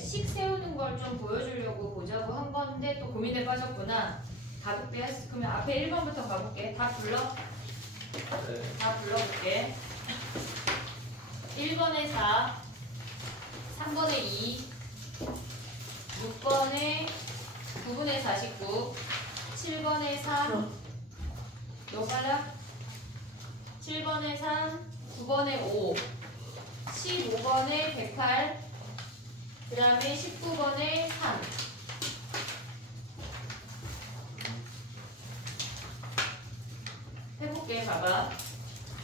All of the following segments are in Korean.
식 세우는 걸 좀 보여주려고 보자고 한 건데 또 고민에 빠졌구나. 가볍게 했어. 그러면 앞에 1번부터 가볼게. 다 불러? 네. 다 불러볼게. 1번에 4, 3번에 2, 6번에 9분의 49, 7번에 3, 너무 빨라? 7번에 3, 9번에 5, 15번에 108, 그 다음에 19번에 3. 해볼게. 봐봐.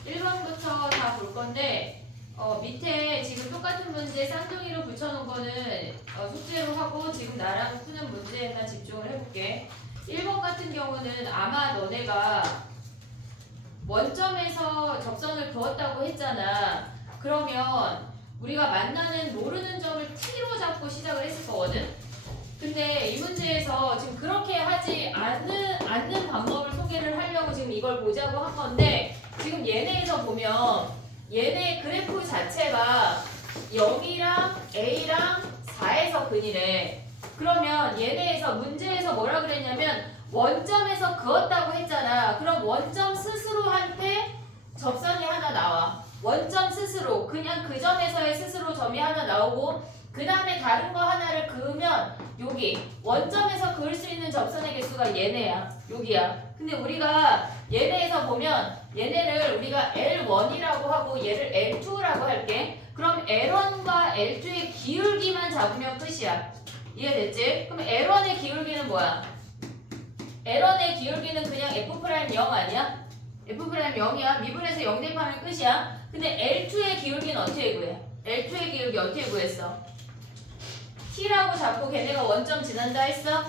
1번부터 다 볼 건데 밑에 지금 똑같은 문제 쌍둥이로 붙여놓은 거는 숙제로 하고 지금 나랑 푸는 문제에만 집중을 해볼게. 1번 같은 경우는 아마 너네가 원점에서 접선을 그었다고 했잖아. 그러면 우리가 만나는 모르는 점을 T로 잡고 시작을 했을 거거든. 근데 이 문제에서 지금 그렇게 하지 않는 방법을 소개를 하려고 지금 이걸 보자고 한 건데, 지금 얘네에서 보면 얘네 그래프 자체가 0이랑 A랑 4에서 근이래. 그러면 얘네에서 문제에서 뭐라 그랬냐면 원점에서 그었다고 했잖아. 그럼 원점 스스로한테 접선이 하나 나와. 원점 스스로, 그냥 그 점에서의 스스로 점이 하나 나오고, 그 다음에 다른 거 하나를 그으면 여기 원점에서 그을 수 있는 접선의 개수가 얘네야. 여기야. 근데 우리가 얘네에서 보면 얘네를 우리가 L1이라고 하고 얘를 L2라고 할게. 그럼 L1과 L2의 기울기만 잡으면 끝이야. 이해됐지? 그럼 L1의 기울기는 뭐야? L1의 기울기는 그냥 F'0 아니야? F'0이야. 미분에서 0 대입하면 끝이야. 근데 L2의 기울기는 어떻게 구해? L2의 기울기 어떻게 구했어? T라고 잡고 걔네가 원점 지난다 했어?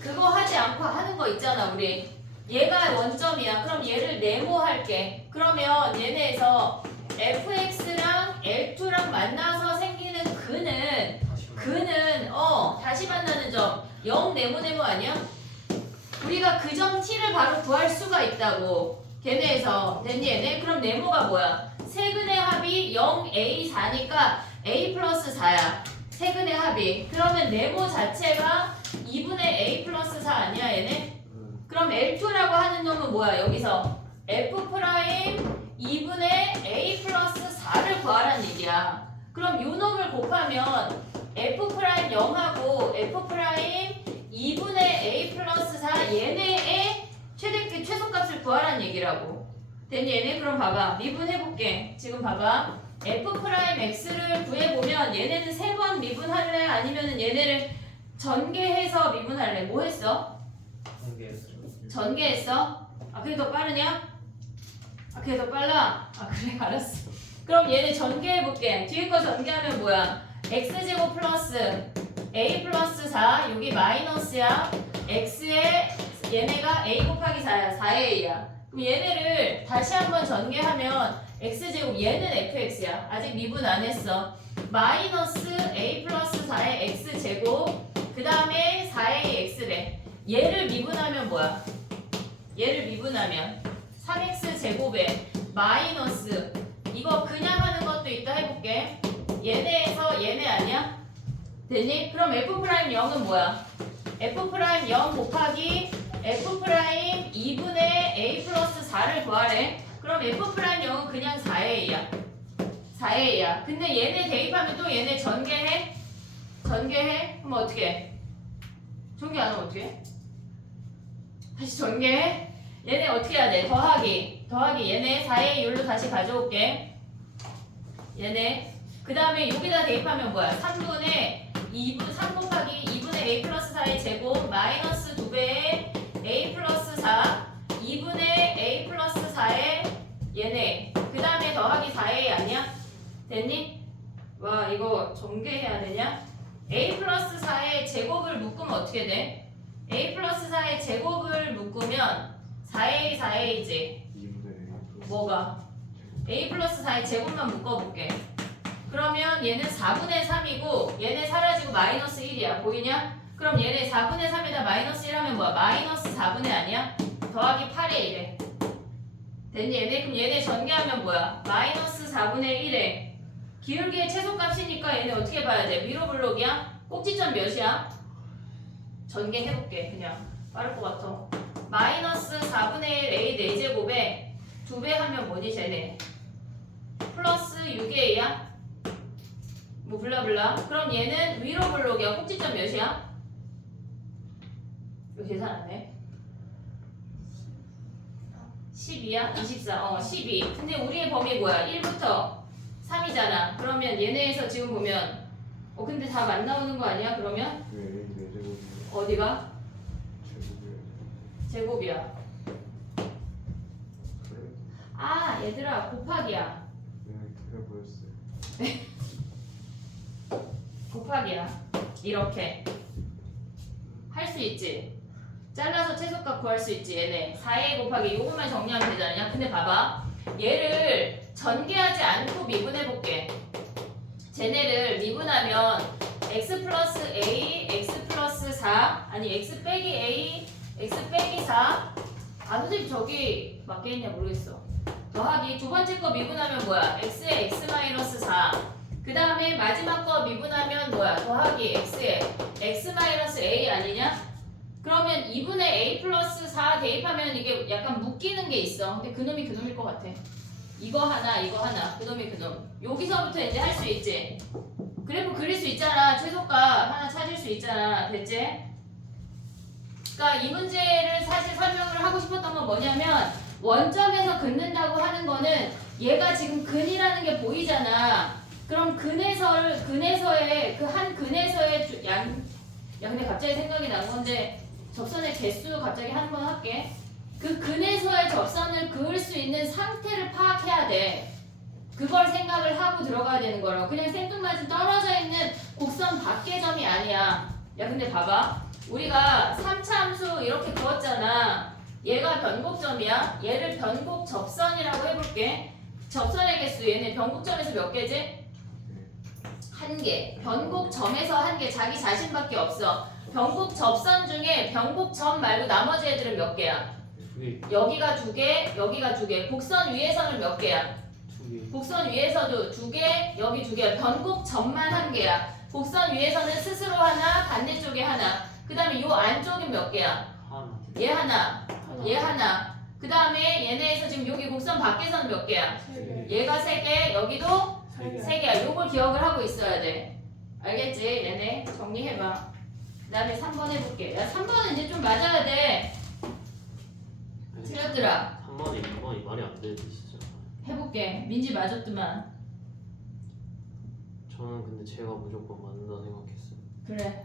그거 하지 않고 하는 거 있잖아 우리. 얘가 원점이야. 그럼 얘를 네모할게. 그러면 얘네에서 fx랑 L2랑 만나서 생기는 근은 다시 만나는 점 0 네모 아니야? 우리가 그 점 T를 바로 구할 수가 있다고. 걔네에서 됐니 얘네? 그럼 네모가 뭐야? 세근의 합이 0a4니까 a 플러스 4야. 세근의 합이. 그러면 네모 자체가 2분의 a 플러스 4 아니야 얘네? 그럼 L2라고 하는 놈은 뭐야? 여기서 f 프라임 2분의 a 플러스 4를 구하라는 얘기야. 그럼 요 놈을 곱하면 f 프라임 0하고 f 프라임 2분의 a 플러스 4 얘네의 최소값을 구하라는 얘기라고. 됐니 얘네? 그럼 봐봐. 미분해볼게. 지금 봐봐. f 프라임 x를 구해보면 얘네는 3번 미분할래? 아니면은 얘네를 전개해서 미분할래? 뭐 했어? 전개했어? 아 그게 더 빠르냐? 아 그게 더 빨라? 아 그래 알았어. 그럼 얘네 전개해볼게. 뒤에 거 전개하면 뭐야? x제곱 플러스 a 플러스 4 여기 마이너스야. x에 얘네가 a 곱하기 4야. 4a야. 그럼 얘네를 다시 한번 전개하면 x제곱 얘는 fx야. 아직 미분 안 했어. 마이너스 a 플러스 4의 x제곱 그 다음에 4a x래. 얘를 미분하면 뭐야? 얘를 미분하면 3x 제곱에 마이너스 이거 그냥 하는 것도 있다 해볼게. 얘네에서 얘네 아니야? 됐니? 그럼 f'0은 뭐야? f'0 곱하기 f' 2분의 a 플러스 4를 구하래. 그럼 f'0은 그냥 4a야. 4a야. 근데 얘네 대입하면 또 얘네 전개해? 전개해? 그럼 어떻게 해? 전개 안 하면 어떻게 해? 다시 전개해? 얘네 어떻게 해야 돼? 더하기 얘네 4a 율로 다시 가져올게. 얘네 그 다음에 여기다 대입하면 뭐야? 3 곱하기 2분의 a 플러스 4의 제곱 마이너스 2배의 a 플러스 4 2분의 a 플러스 4의 얘네 그 다음에 더하기 4a 아니야? 됐니? 와 이거 전개해야 되냐? a 플러스 4의 제곱을 묶으면 어떻게 돼? a 플러스 4의 제곱을 묶으면 4a 4a지. 뭐가? a 플러스 4의 제곱만 묶어볼게. 그러면 얘는 4분의 3이고 얘네 사라지고 마이너스 1이야. 보이냐? 그럼 얘네 4분의 3에다 마이너스 1 하면 뭐야? 마이너스 4분의 아니야? 더하기 8에 1에. 됐니 얘네? 그럼 얘네 전개하면 뭐야? 마이너스 4분의 1에. 기울기의 최소값이니까 얘네 어떻게 봐야 돼? 위로 블록이야? 꼭지점 몇이야? 전개해볼게. 그냥 빠를 것 같아. 마이너스 4분의 1 a 4제곱에 2배 하면 뭐니 쟤네? 플러스 6a야? 뭐 블라블라. 그럼 얘는 위로 블록이야. 꼭지점 몇이야? 이거 계산 안 해? 12야? 24. 12. 근데 우리의 범위 뭐야? 1부터 3이잖아. 그러면 얘네에서 지금 보면 근데 답 안 나오는 거 아니야? 그러면? 왜 A 4제곱이야? 어디가? 제곱이야. 제곱이야. 그래? 아 얘들아 곱하기야. 그래 보였어요. 곱하기야. 이렇게 할 수 있지. 잘라서 최소값 구할 수 있지. 얘네 4a 곱하기 요것만 정리하면 되잖아. 근데 봐봐. 얘를 전개하지 않고 미분해볼게. 쟤네를 미분하면 x 플러스 a, x 플러스 4 아니 x 빼기 a, x 빼기 4 선생님 저기 맞겠냐 모르겠어. 더하기 두 번째 거 미분하면 뭐야? x에 x 마이너스 4 그 다음에 마지막 거 미분하면 뭐야? 더하기 x에 x 마이너스 a 아니냐? 그러면 2분의 a 플러스 4 대입하면 이게 약간 묶이는 게 있어. 근데 그놈이 그놈일 것 같아. 이거 하나, 그놈이 그놈. 여기서부터 이제 할 수 있지. 그래프 그릴 수 있잖아. 최소값 하나 찾을 수 있잖아. 됐지? 그러니까 이 문제를 사실 설명을 하고 싶었던 건 뭐냐면 원점에서 긋는다고 하는 거는 얘가 지금 근이라는 게 보이잖아. 그럼 근에서의 그 한 근에서의 야 근데 갑자기 생각이 난 건데 접선의 개수 갑자기 한 번 할게. 그 근에서의 접선을 그을 수 있는 상태를 파악해야 돼. 그걸 생각을 하고 들어가야 되는 거라고. 그냥 생뚱맞은 떨어져 있는 곡선 밖의 점이 아니야. 야 근데 봐봐. 우리가 3차 함수 이렇게 그었잖아. 얘가 변곡점이야. 얘를 변곡 접선이라고 해볼게. 접선의 개수 얘네 변곡점에서 몇 개지? 한 개. 변곡점에서 한 개. 자기 자신밖에 없어. 변곡 접선 중에 변곡점 말고 나머지 애들은 몇 개야? 2개. 여기가 2개, 여기가 2개. 곡선 위에서는 몇 개야? 2개. 곡선 위에서도 2개, 여기 2개. 변곡점만 한 개야. 곡선 위에서는 스스로 하나, 반대쪽에 하나. 그 다음에 요 안쪽이 몇 개야? 하나. 얘 하나, 얘 하나. 그 다음에 얘네에서 지금 여기 곡선 밖에서는 몇 개야? 3개. 얘가 3개, 여기도 세 개. 3개야. 요걸 기억을 하고 있어야 돼. 알겠지? 얘네 정리해봐. 그 다음에 3번 해볼게. 야 3번은 이제 좀 맞아야 돼. 틀렸더라. 3번이 2번이 말이 안 되는데 진짜. 해볼게. 민지 맞았더만. 저는 근데 제가 무조건 맞는다 생각했어요. 그래.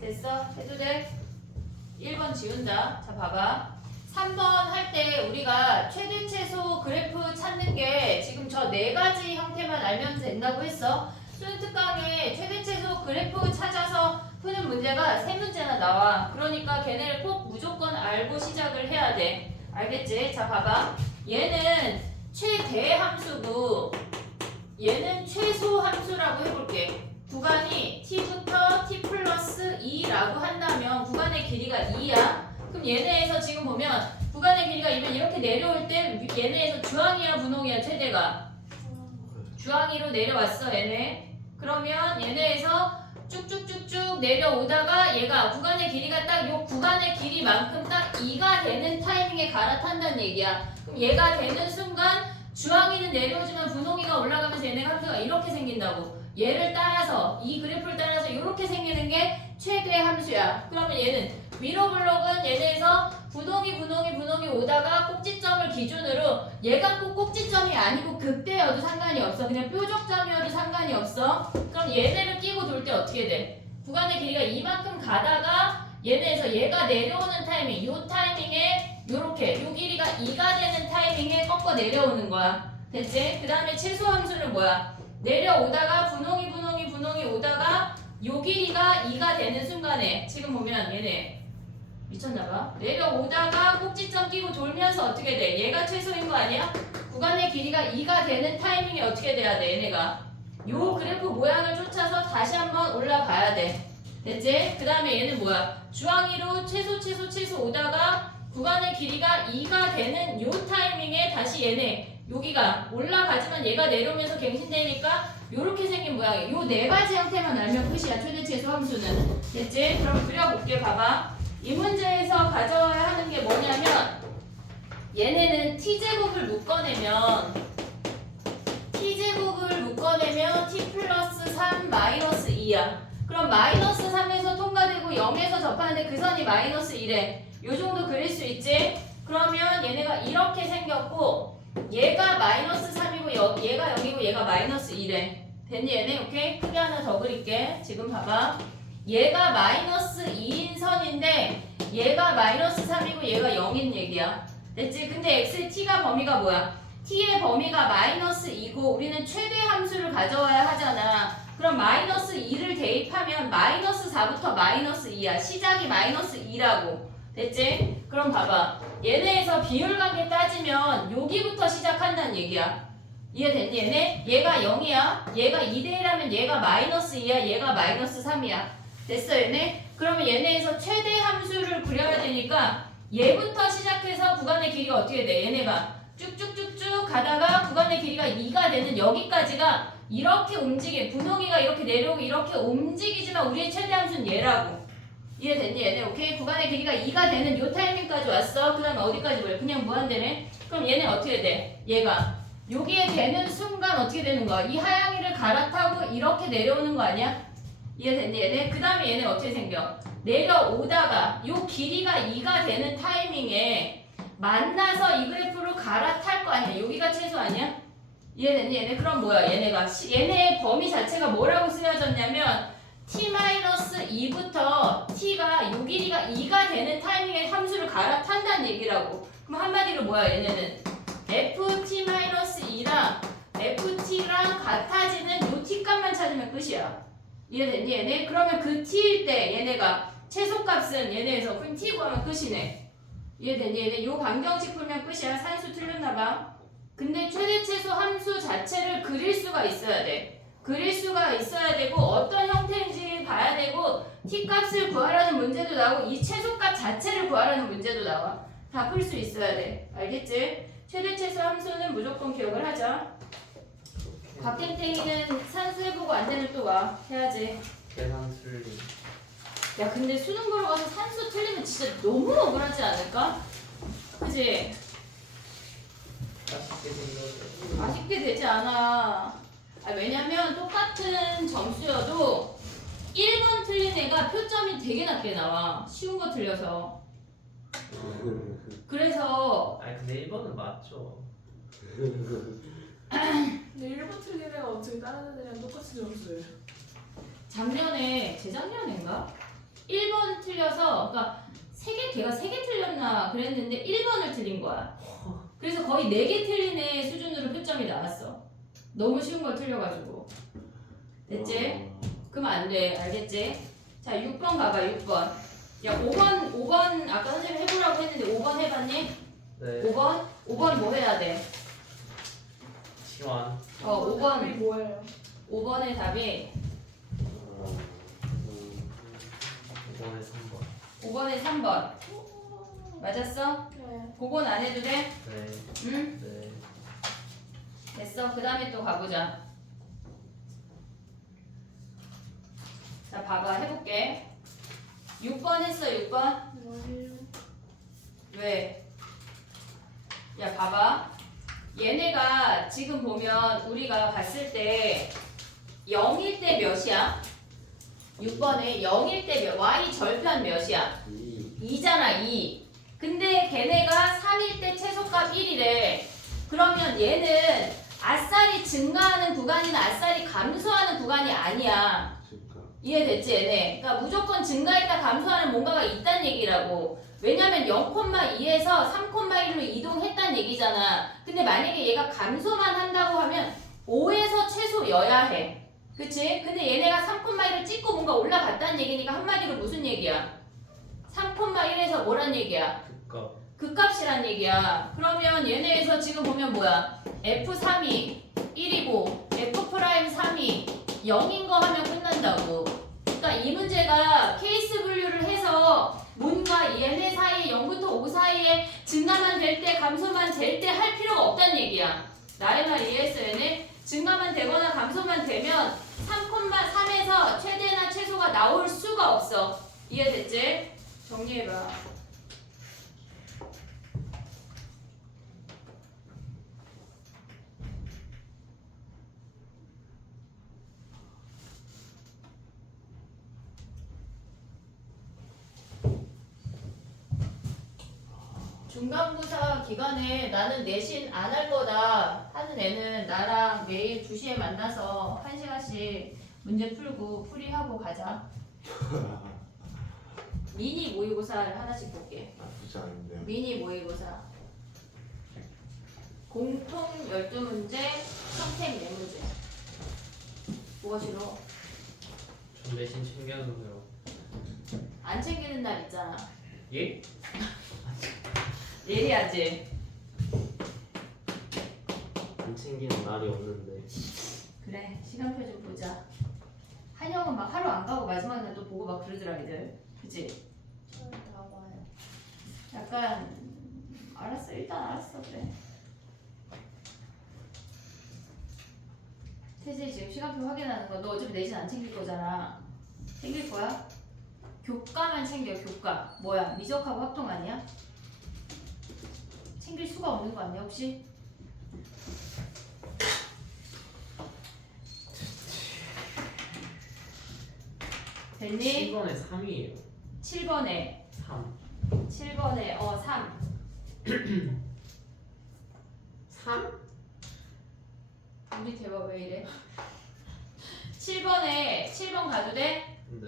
됐어? 해도 돼? 1번 지운다. 자 봐봐. 3번 할 때 우리가 최대 최소 그래프 찾는 게 지금 저 4가지 형태만 알면 된다고 했어. 수능 특강에 최대 최소 그래프 찾아서 푸는 문제가 3문제나 나와. 그러니까 걔네를 꼭 무조건 알고 시작을 해야 돼. 알겠지? 자 봐봐. 얘는 최대 함수고 얘는 최소 함수라고 해볼게. 구간이 t부터 t 플러스 2라고 한다면 구간의 길이가 2야. 그럼 얘네에서 지금 보면 구간의 길이가 2면 이렇게 내려올 때 얘네에서 주항이야 분홍이야 최대가? 주항이로 내려왔어 얘네. 그러면 얘네에서 쭉쭉쭉쭉 내려오다가 얘가 구간의 길이가 딱 요 구간의 길이만큼 딱 2가 되는 타이밍에 갈아탄다는 얘기야. 그럼 얘가 되는 순간 주항이는 내려오지만 분홍이가 올라가면서 얘네가 함수가 이렇게 생긴다고. 얘를 따라서 이 그래프를 따라서 이렇게 생기는 게 최대 함수야. 그러면 얘는 위로 블록은 얘네에서 분홍이 오다가 꼭지점을 기준으로 얘가 꼭 꼭지점이 아니고 극대여도 상관이 없어. 그냥 뾰족점이어도 상관이 없어. 그럼 얘네를 끼고 돌 때 어떻게 돼? 구간의 길이가 이만큼 가다가 얘네에서 얘가 내려오는 타이밍, 요 타이밍에 요렇게 요 길이가 2가 되는 타이밍에 꺾어 내려오는 거야. 됐지? 그 다음에 최소 함수는 뭐야? 내려오다가 분홍이 오다가 요 길이가 2가 되는 순간에 지금 보면 얘네 미쳤나봐. 내려오다가 꼭지점 끼고 돌면서 어떻게 돼? 얘가 최소인 거 아니야? 구간의 길이가 2가 되는 타이밍에 어떻게 돼야 돼? 얘네가 요 그래프 모양을 쫓아서 다시 한번 올라가야 돼. 됐지? 그 다음에 얘는 뭐야? 주황이로 최소 오다가 구간의 길이가 2가 되는 요 타이밍에 다시 얘네 여기가 올라가지만 얘가 내려오면서 갱신되니까 요렇게 생긴 모양이야. 요 네 가지 형태만 알면 끝이야. 최대 최소 함수는. 됐지? 그럼 그려볼게. 봐봐. 이 문제에서 가져와야 하는 게 뭐냐면 얘네는 t제곱을 묶어내면 t 플러스 3 마이너스 2야. 그럼 마이너스 3에서 통과되고 0에서 접하는데 그 선이 마이너스 1에 요 정도 그릴 수 있지? 그러면 얘네가 이렇게 생겼고 얘가 마이너스 3이고 얘가 0이고 얘가 마이너스 1에 됐니 얘네? 오케이? 크게 하나 더 그릴게. 지금 봐봐. 얘가 마이너스 2인 선인데 얘가 마이너스 3이고 얘가 0인 얘기야. 됐지? 근데 x의 t가 범위가 뭐야? t의 범위가 마이너스 2고 우리는 최대 함수를 가져와야 하잖아. 그럼 마이너스 2를 대입하면 마이너스 4부터 마이너스 2야. 시작이 마이너스 2라고. 됐지? 그럼 봐봐. 얘네에서 비율관계 따지면 여기부터 시작한다는 얘기야. 이해됐니 얘네? 얘가 0이야. 얘가 2대1하면 얘가 마이너스 2야. 얘가 마이너스 3이야. 됐어 얘네? 그러면 얘네에서 최대 함수를 그려야 되니까 얘부터 시작해서 구간의 길이가 어떻게 돼? 얘네가 쭉쭉쭉쭉 가다가 구간의 길이가 2가 되는 여기까지가 이렇게 분홍이가 이렇게 내려오고 이렇게 움직이지만 우리의 최대 함수는 얘라고. 이해됐니 얘네? 오케이? 구간의 길이가 2가 되는 요 타이밍까지 왔어. 그 다음에 어디까지 보여? 그냥 무한대네. 그럼 얘네 어떻게 돼? 얘가 여기에 되는 순간 어떻게 되는 거야? 이 하양이를 갈아타고 이렇게 내려오는 거 아니야? 이해됐니 얘네? 그 다음에 얘네 어떻게 생겨? 내려오다가 요 길이가 2가 되는 타이밍에 만나서 이 그래프를 갈아탈 거 아니야? 여기가 최소 아니야? 이해됐니 얘네? 그럼 뭐야 얘네가 얘네의 범위 자체가 뭐라고 쓰여졌냐면 t-2부터 t가 요 길이가 2가 되는 타이밍에 함수를 갈아탄다는 얘기라고. 그럼 한마디로 뭐야 얘네는 ft-2랑 ft랑 같아지는 요 t값만 찾으면 끝이야. 이해됐니 얘네? 그러면 그 t일 때 얘네가 최소값은 얘네에서 그럼 t 구하면 끝이네. 이해됐니 얘네? 요 방정식 풀면 끝이야. 산수 틀렸나봐. 근데 최대 최소 함수 자체를 그릴 수가 있어야 돼. 그릴 수가 있어야 되고 어떤 형태인지 봐야 되고 t값을 구하라는 문제도 나오고 이 최소값 자체를 구하라는 문제도 나와. 다 풀 수 있어야 돼. 알겠지? 최대 최소 함수는 무조건 기억을 하자. 곽템탱이는 산수 해보고 안 되면 또 와. 해야지. 계산 틀림. 야 근데 수능 보러 가서 산수 틀리면 진짜 너무 억울하지 않을까? 그치? 아쉽게 생겼네. 아쉽게 되지 않아. 왜냐면 똑같은 점수여도 1번 틀린 애가 표점이 되게 낮게 나와. 쉬운 거 틀려서. 그래서 아니 근데 1번은 맞죠. 근데 1번 틀린 애가 어떻게 다른 애랑 똑같은 점수예요? 작년에 재작년인가? 1번 틀려서 그러니까 걔가 3개 틀렸나 그랬는데 1번을 틀린 거야. 그래서 거의 4개 틀린 애 수준으로 표점이 나왔어. 너무 쉬운 걸 틀려가지고. 됐지? 그러면 안 돼. 알겠지? 자 6번 봐봐 6번. 야 5번 아까 선생님 해보라고 했는데 5번 해봤니? 네. 5번 뭐 해야 돼? 시완. 5번. 답이 뭐예요? 5번의 답이 5번에 3번. 5번에 3번. 맞았어? 네. 그건 안 해도 돼? 네. 응? 네. 됐어. 그 다음에 또 가보자. 자, 봐봐. 해볼게. 6번 했어, 6번? 뭐예요? 왜? 야, 봐봐. 얘네가 지금 보면 우리가 봤을 때 0일 때 몇이야? 6번에 0일 때 몇? y 절편 몇이야? 2잖아 2. 근데 걔네가 3일 때 최소값 1이래. 그러면 얘는 아싸리 증가하는 구간이나 아싸리 감소하는 구간이 아니야. 그러니까 이해됐지 얘네? 그러니까 무조건 증가했다 감소하는 뭔가가 있다는 얘기라고. 왜냐면 0,2에서 3,1로 이동했다는 얘기잖아. 근데 만약에 얘가 감소만 한다고 하면 5에서 최소여야 해. 그치? 근데 얘네가 3,1을 찍고 뭔가 올라갔다는 얘기니까 한마디로 무슨 얘기야? 3,1에서 뭐란 얘기야? 그니까 극값이란 얘기야. 그러면 얘네에서 지금 보면 뭐야? F3이 1이고 F'3이 0인 거 하면 끝난다고. 그러니까 이 문제가 케이스 분류를 해서 뭔가 얘네 사이 0부터 5 사이에 증가만 될 때 감소만 될 때 할 필요가 없다는 얘기야. 나의 말 이해했어 얘네? 증가만 되거나 감소만 되면 3,3에서 최대나 최소가 나올 수가 없어. 이해됐지? 정리해봐. 중간고사 기간에 나는 내신 안 할 거다 하는 애는 나랑 내일 2시에 만나서 1시간씩 문제 풀고 풀이하고 가자. 미니 모의고사를 하나씩 볼게. 나쁘지 않은데요. 미니 모의고사. 공통 12문제, 선택 4문제. 뭐가 싫어? 전 대신 챙겨주세요. 안 챙기는 날 있잖아. 예? 예리하지? 안 챙기는 날이 없는데. 그래, 시간표 좀 보자. 한영은 막 하루 안 가고 마지막 날 또 보고 막 그러더라 애들. 그치? 나와요. 약간 알았어, 일단 알았어. 그래. 태지 지금 시간표 확인하는 거. 너 어차피 내신 안 챙길 거잖아. 챙길 거야? 교과만 챙겨. 교과 뭐야? 미적하고 합동 아니야? 챙길 수가 없는 거 아니야 혹시? 됐니? 7번에 3이에요. 7번에 3. 7번에 3. 3? 우리 대화 왜 이래? 7번에 7번 가도 돼? 네.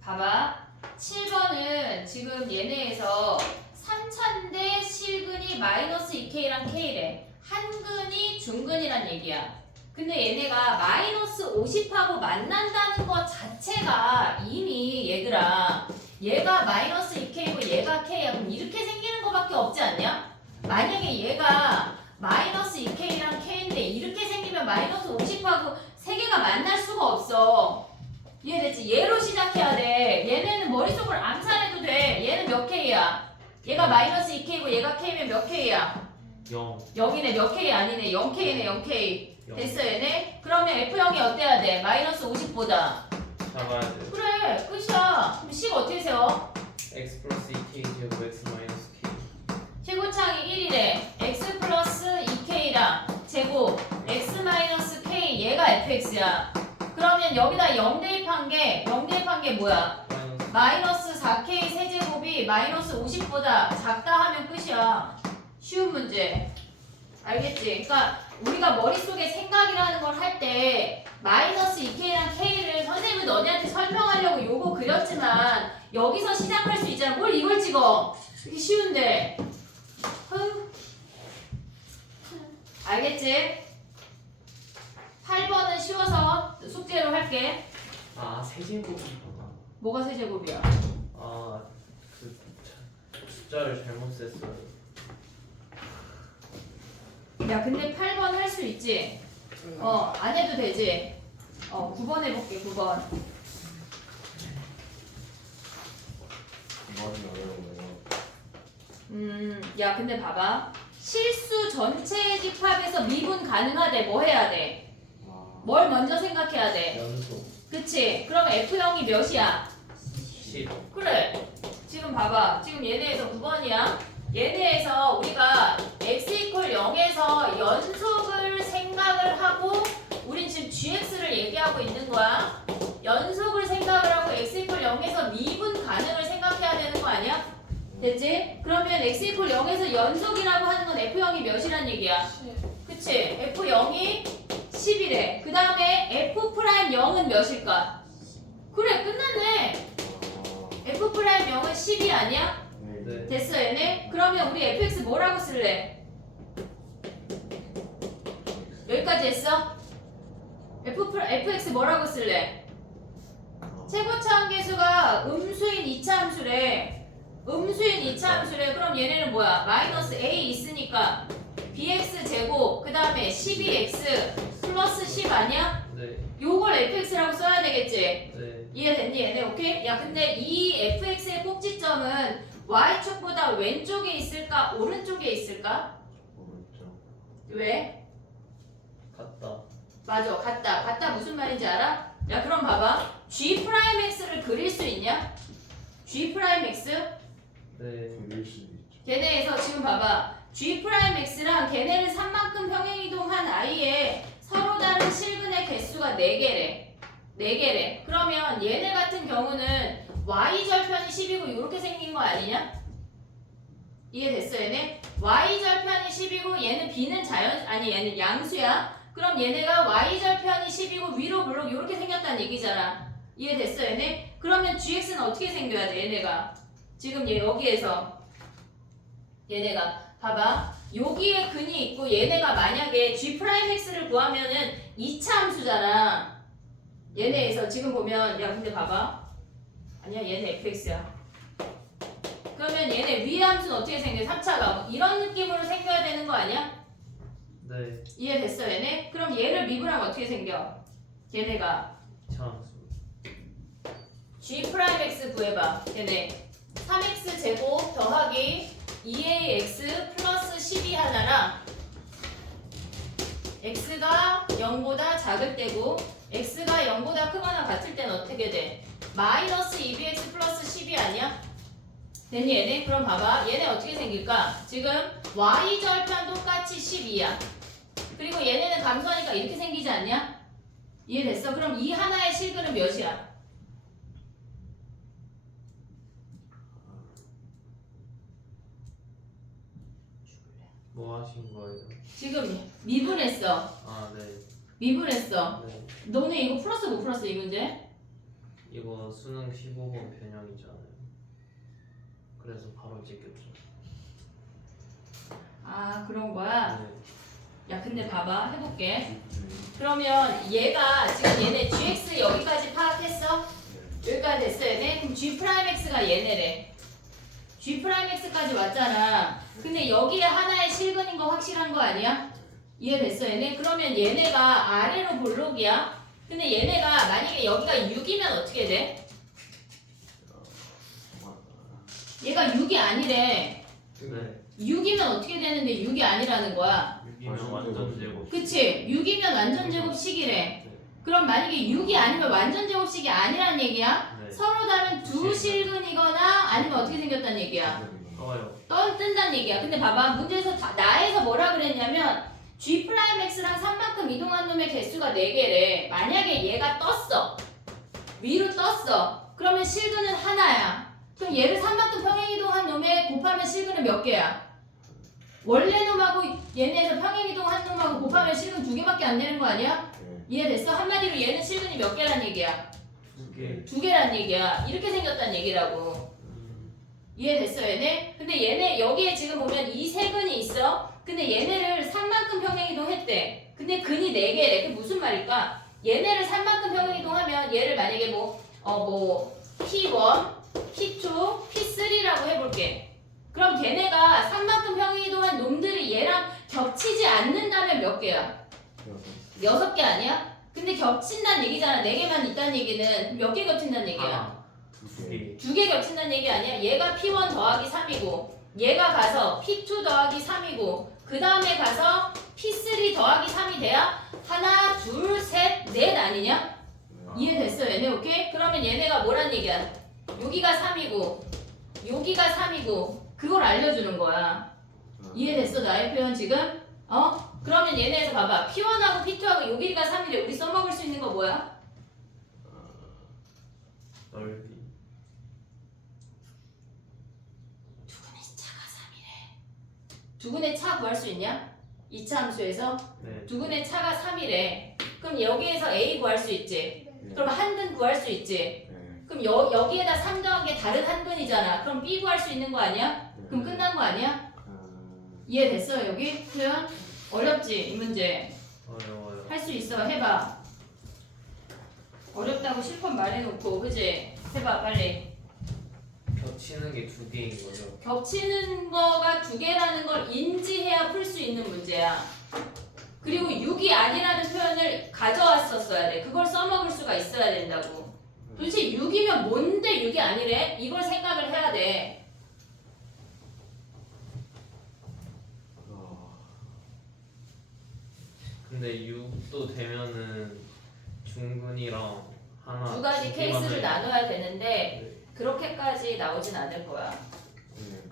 봐봐. 7번은 지금 얘네에서 3차인데 실근이 마이너스 2K랑 K래. 한근이 중근이란 얘기야. 근데 얘네가 마이너스 50하고 만난다는 것 자체가 이미 얘들아 얘가 마이너스 2K고 얘가 K야. 그럼 이렇게 생기는 거밖에 없지 않냐? 만약에 얘가 마이너스 2K랑 K인데 이렇게 생기면 마이너스 50하고 세 개가 만날 수가 없어. 이해됐지? 얘로 시작해야 돼. 얘네는 머릿속을 암산해도 돼. 얘는 몇 K야? 얘가 마이너스 2K고 얘가 K면 몇 K야? 0. 0이네. 몇 K 아니네. 0K네. 0K. 0. 됐어 얘네? 그러면 F형이 어때야 돼? 마이너스 50보다. 잡아야 돼. 그래. 끝이야. 그럼 C가 어떻게 세워? x 플러스 2k 제곱 x 마이너스 k. 최고창이 1이래. X 플러스 2K랑 제곱 X 마이너스 K 얘가 fx야. 그러면 여기다 0 대입한 게 뭐야? 마이너스 4K 세제곱이 마이너스 50보다 작다 하면 끝이야. 쉬운 문제. 알겠지? 그러니까 우리가 머릿속에 생각이라는 걸 할 때 마이너스 2K랑 K를 선생님은 너네한테 설명하려고 요거 그렸지만 여기서 시작할 수 있잖아. 뭘 이걸 찍어? 이게 쉬운데. 알겠지? 8번은 쉬워서 숙제로 할게. 아, 세제곱이구나. 뭐가 세제곱이야? 아, 그 숫자를 잘못 썼어요. 야 근데 8번 할 수 있지? 안 해도 되지? 9번 해볼게 9번. 이번이 어려워요. 야 근데 봐봐. 실수 전체 집합에서 미분 가능하대. 뭐 해야 돼? 뭘 먼저 생각해야 돼? 연속. 그치? 그럼 F형이 몇이야? 10. 그래. 지금 봐봐. 지금 얘네에서 9번이야. 얘네에서 우리가 x = 0에서 연속을 생각을 하고 우린 지금 gx를 얘기하고 있는 거야. 연속을 생각을 하고 x 이퀄 0에서 미분 가능을 생각해야 되는 거 아니야? 됐지? 그러면 x 이퀄 0에서 연속이라고 하는 건 f0이 몇이란 얘기야? 그치? f0이 10이래. 그 다음에 f'0은 몇일까? 그래, 끝났네. f'0은 10이 아니야? 네. 됐어, 얘네? 그러면 우리 fx 뭐라고 쓸래? 여기까지 했어? fx 뭐라고 쓸래? 최고차 함계수가 음수인 2차 함수래. 음수인 2차 함수래. 그럼 얘네는 뭐야? 마이너스 a 있으니까 bx 제곱 그 다음에 12x 플러스 10 아니야? 네. 요걸 fx라고 써야 되겠지? 네. 이해됐니 얘네? 오케이? 야 근데 이 fx의 꼭지점은 y축보다 왼쪽에 있을까? 오른쪽에 있을까? 오른쪽. 왜? 같다. 맞아, 같다. 같다 무슨 말인지 알아? 야 그럼 봐봐. G'X를 그릴 수 있냐? G'X? 네. 그릴 수도 있죠. 걔네에서 지금 봐봐. G'X랑 걔네를 3만큼 평행이동한 아이의 서로 다른 실근의 개수가 4개래. 4개래. 그러면 얘네 같은 경우는 Y절편이 10이고 이렇게 생긴 거 아니냐? 이해됐어 얘네? Y절편이 10이고 얘는 B는 얘는 양수야. 그럼 얘네가 Y절편이 10이고 위로 블록 이렇게 생겼다는 얘기잖아. 이해됐어 얘네? 그러면 GX는 어떻게 생겨야 돼 얘네가? 지금 얘 여기에서 얘네가 봐봐. 여기에 근이 있고 얘네가 만약에 G'X를 구하면은 2차 함수잖아. 얘네에서 지금 보면 야 근데 봐봐. 아니야 얘네 fx야. 그러면 얘네 위의 함수는 어떻게 생겨? 3차가 이런 느낌으로 생겨야 되는 거 아니야? 네. 이해됐어 얘네? 그럼 얘를 미분하면 어떻게 생겨? 얘네가 차함수. G'X 구해봐. 얘네 3x 제곱 더하기 2ax 플러스 12 하나랑 x가 0보다 작을 때고 x가 0보다 크거나 같을 때는 어떻게 돼? 마이너스 2bx 플러스 10이 아니야? 됐니 얘네? 그럼 봐봐. 얘네 어떻게 생길까? 지금 y절편 똑같이 12야. 그리고 얘네는 감소하니까 이렇게 생기지 않냐? 이해됐어? 그럼 이 하나의 실근은 몇이야? 뭐 하신 거예요? 지금 미분했어. 아, 네. 미분했어. 네. 너네 이거 풀었어 못 풀었어 이 문제? 이거 수능 15번 변형이잖아요. 그래서 바로 찍혔죠. 아 그런 거야? 네. 야 근데 봐봐 해볼게. 그러면 얘가 지금 얘네 gx 여기까지 파악했어? 여기까지 됐어 얘네? 그럼 g'x가 얘네래. g'x까지 왔잖아. 근데 여기에 하나의 실근인 거 확실한 거 아니야? 이해됐어 얘네? 그러면 얘네가 아래로 볼록이야. 근데 얘네가 만약에 여기가 6이면 어떻게 돼? 얘가 6이 아니래. 네. 6이면 어떻게 되는데 6이 아니라는 거야. 6이면 완전 제곱. 그치? 6이면 완전 제곱식이래. 네. 그럼 만약에 6이 아니면 완전 제곱식이 아니라는 얘기야? 네. 서로 다른 두 실근이거나 아니면 어떻게 생겼다는 얘기야? 떠요. 뜬다는 얘기야. 근데 봐봐. 문제에서 나에서 뭐라 그랬냐면 G'X랑 3만큼 이동한 놈의 개수가 4개래. 만약에 얘가 떴어. 위로 떴어. 그러면 실근은 하나야. 그럼 얘를 3만큼 평행 이동한 놈에 곱하면 실근은 몇 개야? 원래 놈하고 얘네에서 평행 이동한 놈하고 곱하면 실근 2개밖에 안 되는 거 아니야? 이해됐어? 한마디로 얘는 실근이 몇 개란 얘기야? 2개. 2개란 얘기야. 이렇게 생겼다는 얘기라고. 이해됐어 얘네? 근데 얘네 여기에 지금 보면 이 세 근이 있어. 근데 얘네를 3만큼 평행이동했대. 근데 근이 4개래. 그게 무슨 말일까? 얘네를 3만큼 평행이동하면 얘를 만약에 P1, P2, P3라고 해볼게. 그럼 걔네가 3만큼 평행이동한 놈들이 얘랑 겹치지 않는다면 몇 개야? 6개 아니야? 근데 겹친다는 얘기잖아. 4개만 있다는 얘기는 몇 개 겹친다는 얘기야? 하나. 2개. 2개 겹친다는 얘기 아니야? 얘가 P1 더하기 3이고 얘가 가서 P2 더하기 3이고 그 다음에 가서 P3 더하기 3이 돼야 하나, 둘, 셋, 넷 아니냐? 이해됐어 얘네 오케이? 그러면 얘네가 뭐란 얘기야? 여기가 3이고 여기가 3이고 그걸 알려주는 거야. 이해됐어 나의 표현 지금? 그러면 얘네에서 봐봐. P1하고 P2하고 요 길이가 3이래. 우리 써먹을 수 있는 거 뭐야? 넓이. 두근의 차가 3이래. 두근의 차 구할 수 있냐? 2차 함수에서 네. 두근의 차가 3이래. 그럼 여기에서 A 구할 수 있지. 네. 그럼 한근 구할 수 있지. 네. 그럼 여기에다 3 더한 게 다른 한근이잖아. 그럼 B 구할 수 있는 거 아니야? 그럼 끝난 거 아니야? 이해됐어요 여기? 표현? 어렵지 이 문제. 어려워요. 할 수 있어. 해봐. 어렵다고 실컷 말해놓고 그지? 해봐 빨리. 겹치는 게 두 개인 거죠. 겹치는 거가 두 개라는 걸 인지해야 풀 수 있는 문제야. 그리고 6이 아니라는 표현을 가져왔었어야 돼. 그걸 써먹을 수가 있어야 된다고. 도대체 6이면 뭔데 6이 아니래? 이걸 생각을 해야 돼. 근데 6도 되면은 중근이랑 하나 두 가지 두 개만 케이스를 해. 나눠야 되는데 네. 그렇게까지 나오진 않을 거야.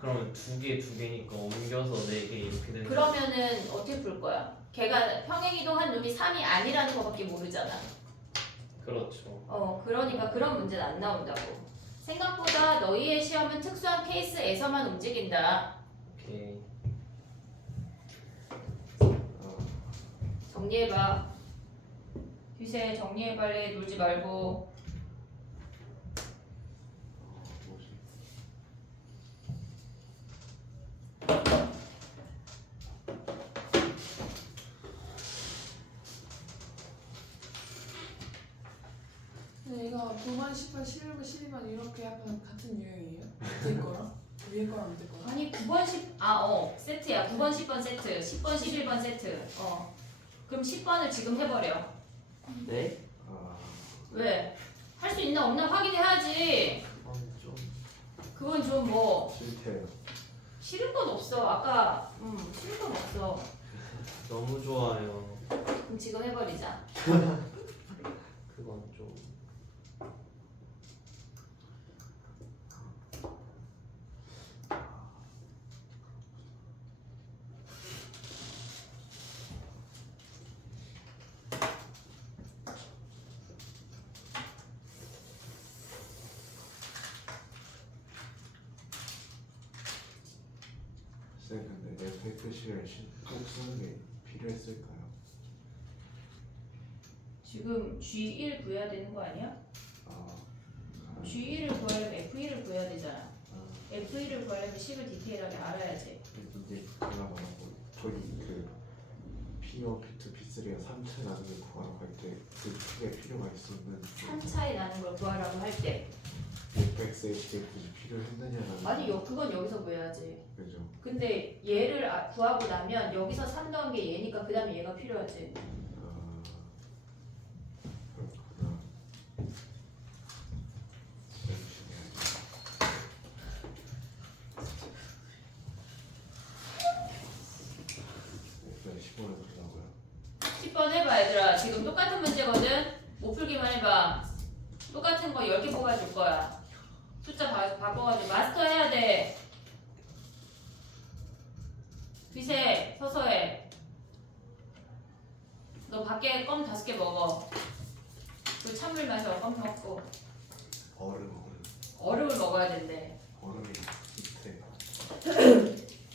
그러면 두 개니까 옮겨서 4개 이렇게 되는. 그러면은 어떻게 풀 거야? 걔가 평행이동한 놈이 3이 아니라는 거밖에 모르잖아. 그렇죠. 그러니까 그런 문제는 안 나온다고. 생각보다 너희의 시험은 특수한 케이스에서만 움직인다. 오케이. 정리해봐. 휴세 정리해 빨리 놀지 말고. 근데 이거 9번, 10번, 11번, 12번 이렇게 약간 같은 유형이에요? 밑에 거랑? 위에 거랑 밑에 거랑? 아니 9번 10 세트야. 9번 10번 세트 10번 11번 세트. 그럼 10번을 지금 해버려. 네? 왜? 할 수 있나 없나 확인해야지. 좀 그건 좀 뭐 싫대요. 싫은 건 없어. 아까 싫은 건 없어. 너무 좋아요. 그럼 지금 해버리자. 그건 좀. 쌤 근데 FX 시간에 꼭 쓰는 게 필요했을까요? 지금 G1 구해야 되는 거 아니야? G1을 구하려면 F1을 구해야 되잖아. F1을 구하려면 식을 디테일하게 알아야지. 이제 그나마 저기 그 P1, P2, P3가 3차 나는 걸 구하러 갈 때 그 크게 필요가 있었는 3차에 나는 걸 구하라고 할 때. FX, HD에 굳이 필요했느냐라는. 아니 그건 여기서 구해야지. 그죠. 근데 얘를 구하고 나면 여기서 3 더한 게 얘니까 그 다음에 얘가 필요하지. 그렇구나. 일단 10번에 들어가고요. 10번 해봐 얘들아. 지금 똑같은 문제거든. 못 풀기만 해봐. 똑같은 거 10개 뽑아줄 거야. 숫자 바꿔가지고 마스터 해야 돼. 비세 서서 해. 너 밖에 껌 5개 먹어. 그리고 찬물 마셔. 껌 먹고. 얼음을 먹어야 된대. 얼음이 밑에.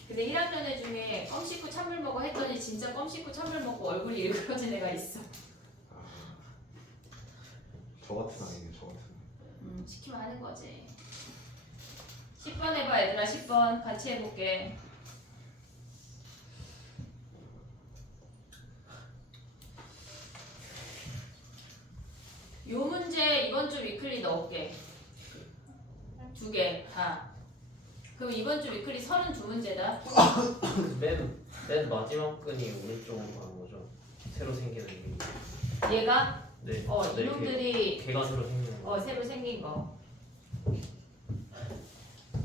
근데 1학년 애 중에 껌 씹고 찬물 먹어 했더니 진짜 껌 씹고 찬물 먹고 얼굴이 일그러진 애가 있어. 저 같은 아이네, 저 같은. 시키면 하는 거지. 10번 해봐 얘들아. 10번 같이 해볼게. 요 문제 이번 주 위클리 넣을게. 2개 다. 그럼 이번 주 위클리 32문제다. 맨 마지막 끈이 오른쪽으로 가는 거죠. 새로 생기는 게. 얘가 네. 이놈들이 개가 새로 생기는 거. 새로 생긴 거.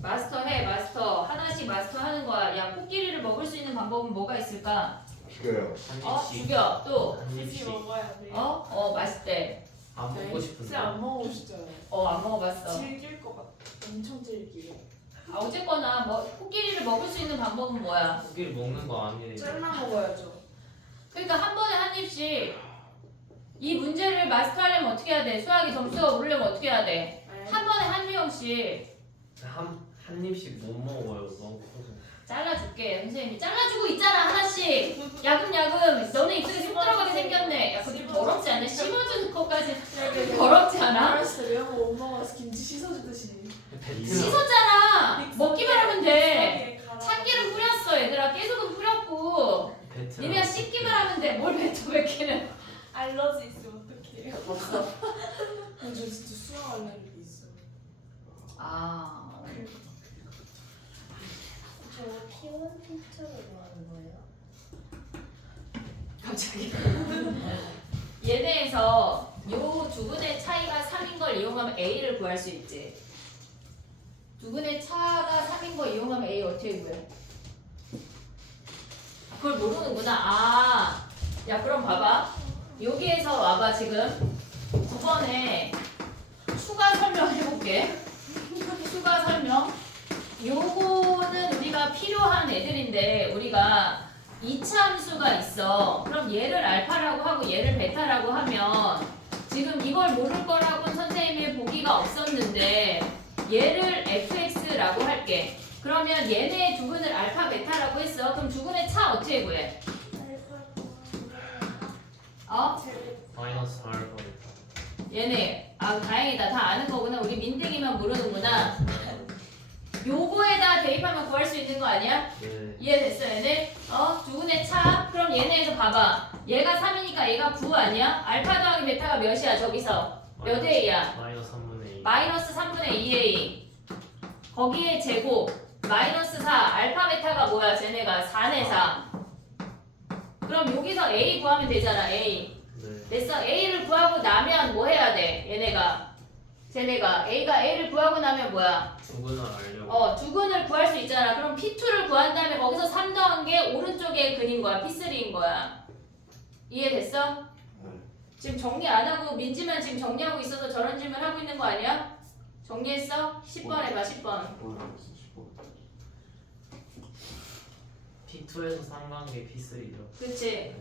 마스터 해 마스터. 하나씩 마스터 하는 거야. 야 코끼리를 먹을 수 있는 방법은 뭐가 있을까? 죽여요. 한 입씩. 죽여. 또 한 굳이 입씩. 먹어야 돼. 맛있대. 안 먹고 싶은데. 진짜 안 먹어보시잖아요. 안 먹어봤어. 질길 것 같아. 엄청 질기게. 어쨌거나 코끼리를 먹을 수 있는 방법은 뭐야? 고기를 먹는 거 아니에요. 짤만 먹어야죠. 그러니까 한 번에 한 입씩 이 문제를 마스터하려면 어떻게 해야 돼? 수학의 점수가 오르려면 어떻게 해야 돼? 한 번에 한 유형씩 한 입씩 못 먹어요. 너무 커서. 잘라줄게. 선생님이 잘라주고 있잖아 하나씩. 야금야금. 너네 입술에 쏙 들어가게 생겼네. 야 그거 좀 더럽지 않냐? 씹어주는 것까지 더럽지 않아? 알았어 매운 거못 먹어서 김치 씻어주듯이. 씻었잖아. 먹기만 하면 돼. 믹서기에 갈아. 참기름 뿌렸어 얘들아. 깨소금 뿌렸고. 니네가 씻기만 하면 돼. 뭘 뱉어 뱉기는. 알러지 있으면 어떡해요? 저 진짜 수학 알레르기 있어. 아. 저 T1 피처를 좋아하는 거예요? 갑자기. 얘네에서 요 두 분의 차이가 3인 걸 이용하면 A를 구할 수 있지. 두 분의 차가 3인 걸 이용하면 A 어떻게 구해? 그걸 모르는구나. 아, 야 그럼 봐봐. 여기에서 와봐 지금 9번에 추가 설명해볼게. 추가 설명. 요거는 우리가 필요한 애들인데 우리가 이차함수가 있어. 그럼 얘를 알파라고 하고 얘를 베타라고 하면 지금 이걸 모를 거라고는 선생님이 보기가 없었는데 얘를 fx라고 할게. 그러면 얘네 두근을 알파 베타라고 했어. 그럼 두근의 차 어떻게 구해? 어? 마이너스 알파. 얘네 아 다행이다. 다 아는 거구나. 우리 민댕이만 모르는구나. 요거에다 대입하면 구할 수 있는 거 아니야? 네. 이해됐어 얘네? 두근의 차? 그럼 얘네에서 봐봐. 얘가 3이니까 얘가 9 아니야? 알파 더하기 베타가 몇이야 저기서? 몇 A야? 마이너스 3분의 2. 마이너스 3분의 2A. 거기에 제곱 마이너스 4. 알파 베타가 뭐야? 쟤네가 4네 4. 그럼 여기서 A 구하면 되잖아. A. 네. 됐어. A를 구하고 나면 뭐 해야 돼? 쟤네가 A가 A를 구하고 나면 뭐야? 두근을 알려고. 두근을 구할 수 있잖아. 그럼 P2를 구한 다음에 거기서 3 더한 게 오른쪽에 근인 거야. P3인 거야. 이해됐어? 네. 지금 정리 안 하고 민지만 지금 정리하고 있어서 저런 질문 하고 있는 거 아니야? 정리했어? 10번 해봐 10번. P2에서 상관계 P3죠. 그치?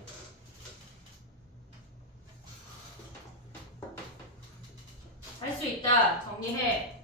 할 수 있다. 정리해.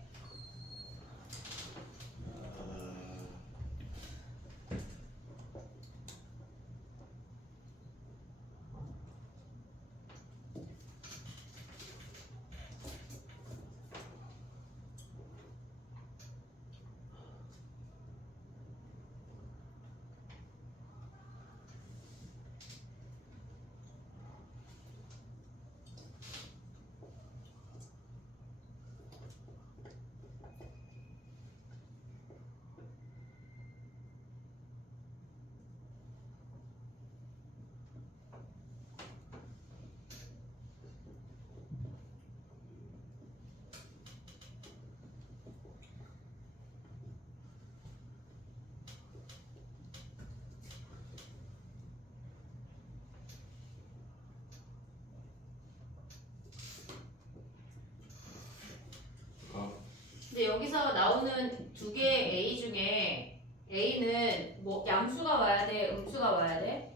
근데 여기서 나오는 두 개의 A 중에 A는 뭐 양수가 와야 돼? 음수가 와야 돼?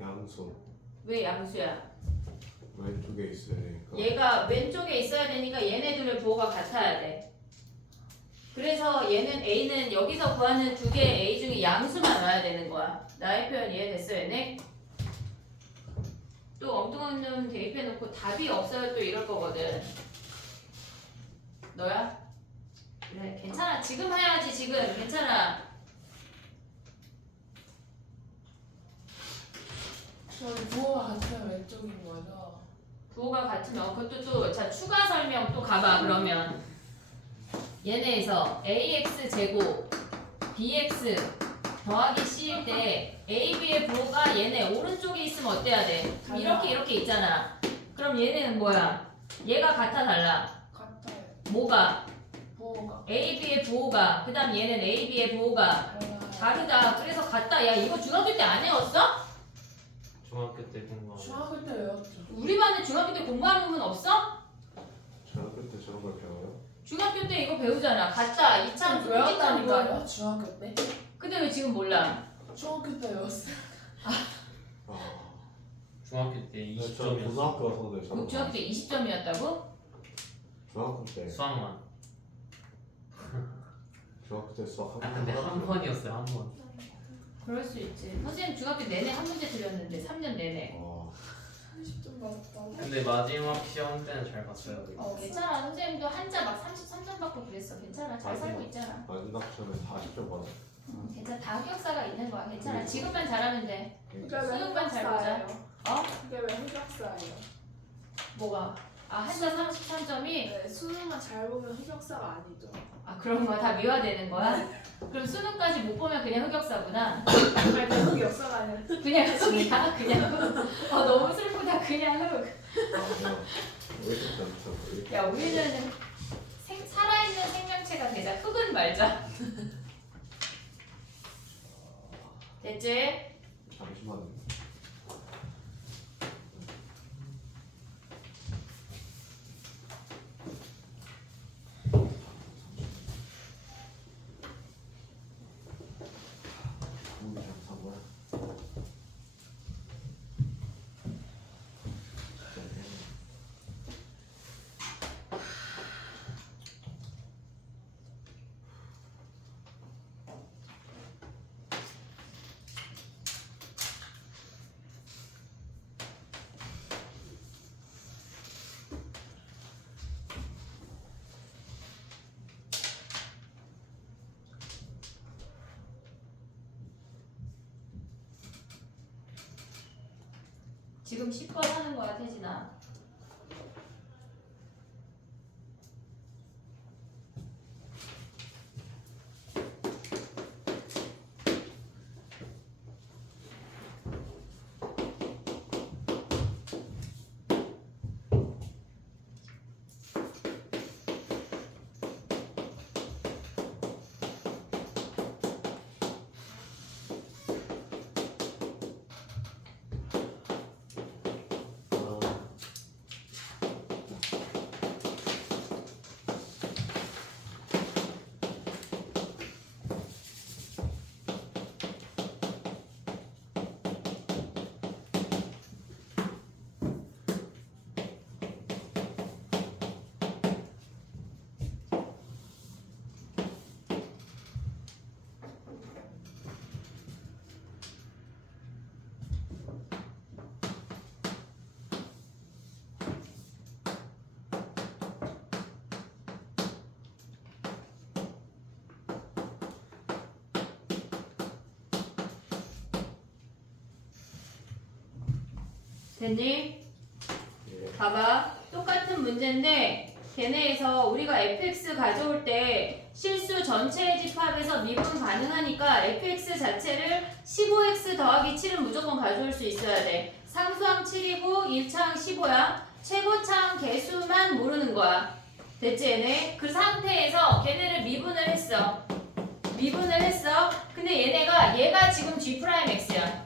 양수 왜 양수야? 왼쪽에 있어야 되니까. 얘가 왼쪽에 있어야 되니까 얘네들의 부호가 같아야 돼. 그래서 얘는 A는 여기서 구하는 두 개의 A 중에 양수만 와야 되는 거야. 나의 표현 이해됐어 얘네? 또 엉뚱한 놈 대입해놓고 답이 없어요 또 이럴 거거든. 너야? 그래 괜찮아. 지금 해야지 지금. 괜찮아. 저희 부호가 같으면 왼쪽인 거죠? 부호가 같으면 그것도 또 자 추가 설명 또 가봐. 그러면 얘네에서 ax 제곱 bx 더하기 c일 때 a, b의 부호가 얘네 오른쪽에 있으면 어때야 돼? 달라. 이렇게 있잖아. 그럼 얘네는 뭐야? 얘가 같아 달라? 같아요. 뭐가? 부호가 a, b의 부호가. 그 다음 얘는 a, b의 부호가 달라요. 다르다. 그래서 같다. 야 이거 중학교 때 안 외웠어? 중학교 때 공부하고. 중학교 때 외웠죠. 우리 반에 중학교 때 공부하는 부분 없어? 중학교 때 저런 걸 배워요? 중학교 때 이거 배우잖아. 같다. 이참 외웠다니까요? 중학교 때? 근데 왜 지금 몰라? 중학교 때 외웠어요. 중학교 때 저 20점이었어. 고등학교 가서도 저거 중학교 때 20점이었다고? 중학교 때 수학만. 중학교 때 수학 아 근데 한 번이었어요 한 번. 그럴 수 있지. 선생님 중학교 내내 한 문제 틀렸는데 3년 내내. 30점 맞았다고? 근데 마지막 시험 때는 잘 봤어요. 괜찮아. 선생님도 한자 막 33점 받고 그랬어. 괜찮아. 잘 살고 있잖아. 마지막 시험에 40점 받았어. 괜찮아. 다 흑역사가 있는 거야. 괜찮아. 지금만 잘하면 돼. 그게 왜 수능만 잘 흑역사예요? 어? 그게 왜 흑역사예요? 뭐가? 아 한자 33점이? 네, 수능만 잘 보면 흑역사가 아니죠. 아 그런 거야? 다 미화되는 거야? 그럼 수능까지 못 보면 그냥 흑역사구나. 정말 그 흑역사가 아니라 그냥 흑이야? 그냥 흑. 너무 슬프다. 그냥 흑. 왜 이렇게 잘못하고 야 우리는 살아있는 생명체가 되자. 흑은 말자. 됐지? 잠시만요. 지금 10번 하는 거야 태진아. 됐니? 봐봐. 똑같은 문제인데 걔네에서 우리가 fx 가져올 때 실수 전체의 집합에서 미분 가능하니까 fx 자체를 15x 더하기 7은 무조건 가져올 수 있어야 돼. 상수항 7이고 1차항 15야. 최고차항 개수만 모르는 거야. 됐지 얘네? 그 상태에서 걔네를 미분을 했어. 근데 얘가 지금 G'X야.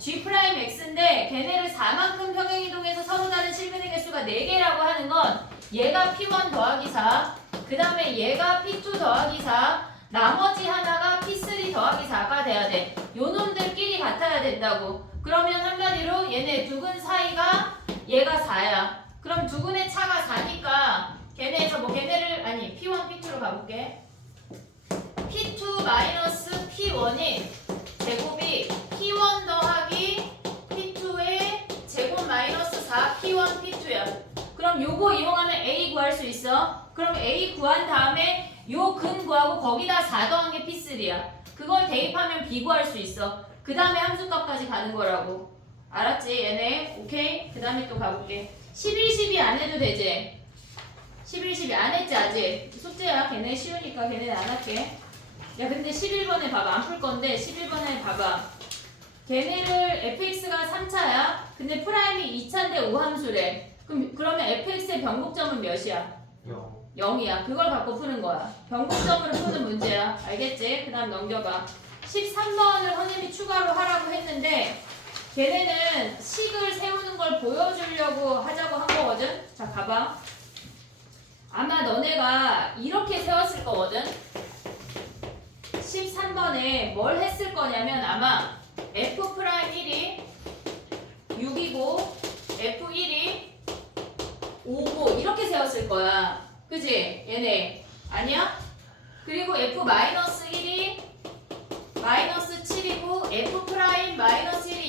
G'X인데 걔네를 4만큼 평행이동해서 서로 다른 실근의 개수가 4개라고 하는 건 얘가 P1 더하기 4, 그 다음에 얘가 P2 더하기 4, 나머지 하나가 P3 더하기 4가 돼야 돼. 요 놈들끼리 같아야 된다고. 그러면 한마디로 얘네 두근 사이가 얘가 4야. 그럼 두근의 차가 4니까 걔네에서 걔네를 P1, P2로 가볼게. P2 마이너스 P1이 제곱이 P1 더하기 P2의 제곱 마이너스 4 P1 P2야. 그럼 요거 이용하면 A 구할 수 있어. 그럼 A 구한 다음에 요 근 구하고 거기다 4 더한 게 P3야. 그걸 대입하면 B 구할 수 있어. 그 다음에 함수값까지 가는 거라고. 알았지 얘네? 오케이? 그 다음에 또 가볼게. 11, 12 안 해도 되지? 11, 12 안 했지 아직? 숙제야. 걔네 쉬우니까 걔네는 안 할게. 야 근데 11번에 봐봐. 안 풀 건데 11번에 봐봐. 걔네를 fx가 3차야. 근데 프라임이 2차인데 5함수래. 그러면 fx의 변곡점은 몇이야? 0이야. 그걸 갖고 푸는 거야. 변곡점으로 푸는 문제야. 알겠지? 그 다음 넘겨봐. 13번을 선생님이 추가로 하라고 했는데 걔네는 식을 세우는 걸 보여주려고 하자고 한 거거든. 자 봐봐. 아마 너네가 이렇게 세웠을 거거든. 13번에 뭘 했을 거냐면 아마 f'1이 6이고 F1이 5고 이렇게 세웠을 거야. 그지? 얘네 아니야? 그리고 F-1이 -7이고 F'-1이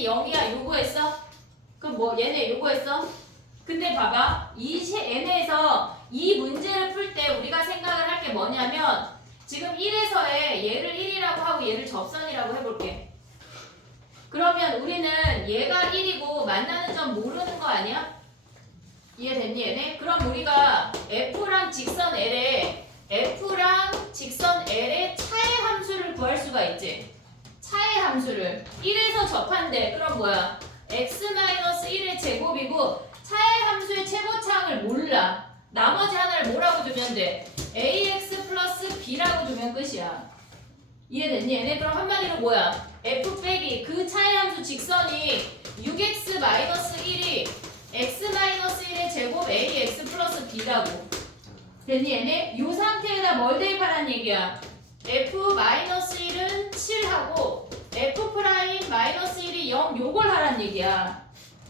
0이야. 요거했어? 그럼 뭐 얘네 요거했어? 근데 봐봐. 얘네에서 이 문제를 풀 때 우리가 생각을 할 게 뭐냐면 지금 1에서의 얘를 1이라고 하고 얘를 접선이라고 해볼게. 그러면 우리는 얘가 1이고 만나는 점 모르는 거 아니야? 이해됐니 얘네? 그럼 우리가 F랑 직선 L의 차의 함수를 구할 수가 있지. 차의 함수를 1에서 접한대. 그럼 뭐야? x-1의 제곱이고 차의 함수의 최고차항을 몰라. 나머지 하나를 뭐라고 두면 돼? ax 플러스 b라고 두면 끝이야. 이해됐니 얘네? 그럼 한마디로 뭐야? f 빼기 그 차의 함수 직선이 6x-1이 x-1의 제곱 ax 플러스 b라고. 됐니 얘네? 이 상태에다 뭘 대입하라는 얘기야? f-1은 7하고 f'-1이 0 요걸 하라는 얘기야.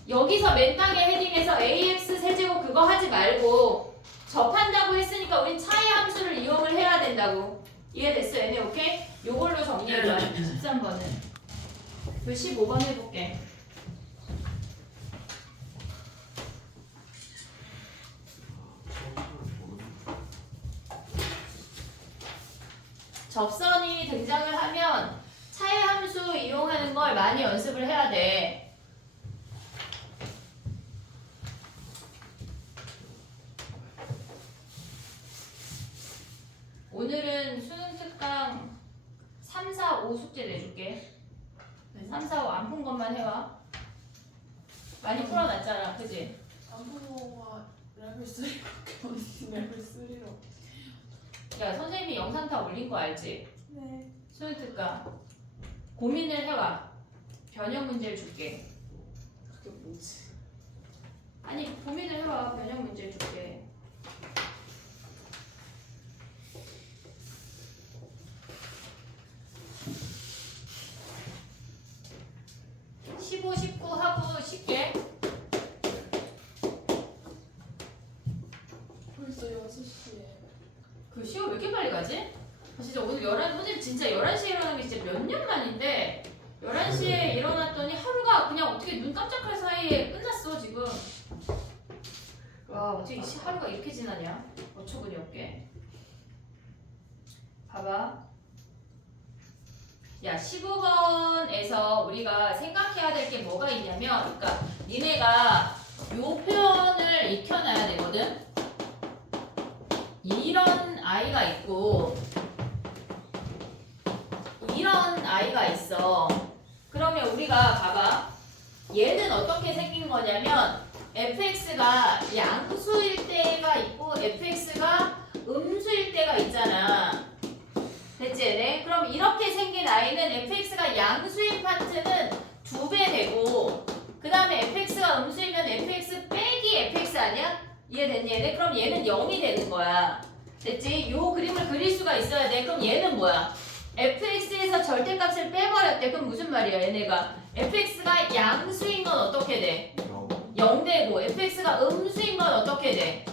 여기서 맨 땅에 헤딩해서 ax 세제곱 그거 하지 말고 접한다고 했으니까 우린 차의 함수를 이용을 해야 된다고. 이해됐어 얘네? 오케이? 요걸로 정리해봐. 13번은. 그 15번 해볼게. 접선이 등장을 하면 차의 함수 이용하는 걸 많이 연습을 해야 돼. 오늘은 수능 특강 3, 4, 5 숙제 내줄게. 3, 4, 5 안 푼 것만 해와. 많이 풀어놨잖아. 그지? 안부모가 레벨 3밖에 없는데 레벨 3로. 야 선생님이 영상 다 올린 거 알지? 네. 수능 특강 고민을 해와. 변형 문제를 줄게. 그게 뭐지? 아니 고민을 해와. 변형 문제를 줄게. 15, 19 하고 쉽게. 벌써 6시에. 그 시간 왜 이렇게 빨리 가지? 아, 진짜 오늘 11, 선생님 진짜 11시에 일어나는 게 진짜 몇 년 만인데 11시에 일어났더니 하루가 그냥 어떻게 눈 깜짝할 사이에 끝났어 지금. 와 어떻게 하루가 이렇게 지나냐? 어처구니 없게. 봐봐. 야 15번에서 우리가 생각해야 될 게 뭐가 있냐면 그러니까 니네가 요 표현을 익혀놔야 되거든. 이런 아이가 있고 이런 아이가 있어. 그러면 우리가 봐봐. 얘는 어떻게 생긴 거냐면 fx가 양수일 때가 있고 fx가 음수일 때가 있잖아. 됐지 얘네? 그럼 이렇게 생긴 아이는 fx가 양수인 파트는 2배 되고 그 다음에 fx가 음수이면 fx 빼기 fx 아니야? 이해됐니 얘네? 그럼 얘는 0이 되는 거야. 됐지? 요 그림을 그릴 수가 있어야 돼. 그럼 얘는 뭐야? fx에서 절대값을 빼버렸대. 그럼 무슨 말이야 얘네가? fx가 양수인 건 어떻게 돼? 0 되고 fx가 음수인 건 어떻게 돼?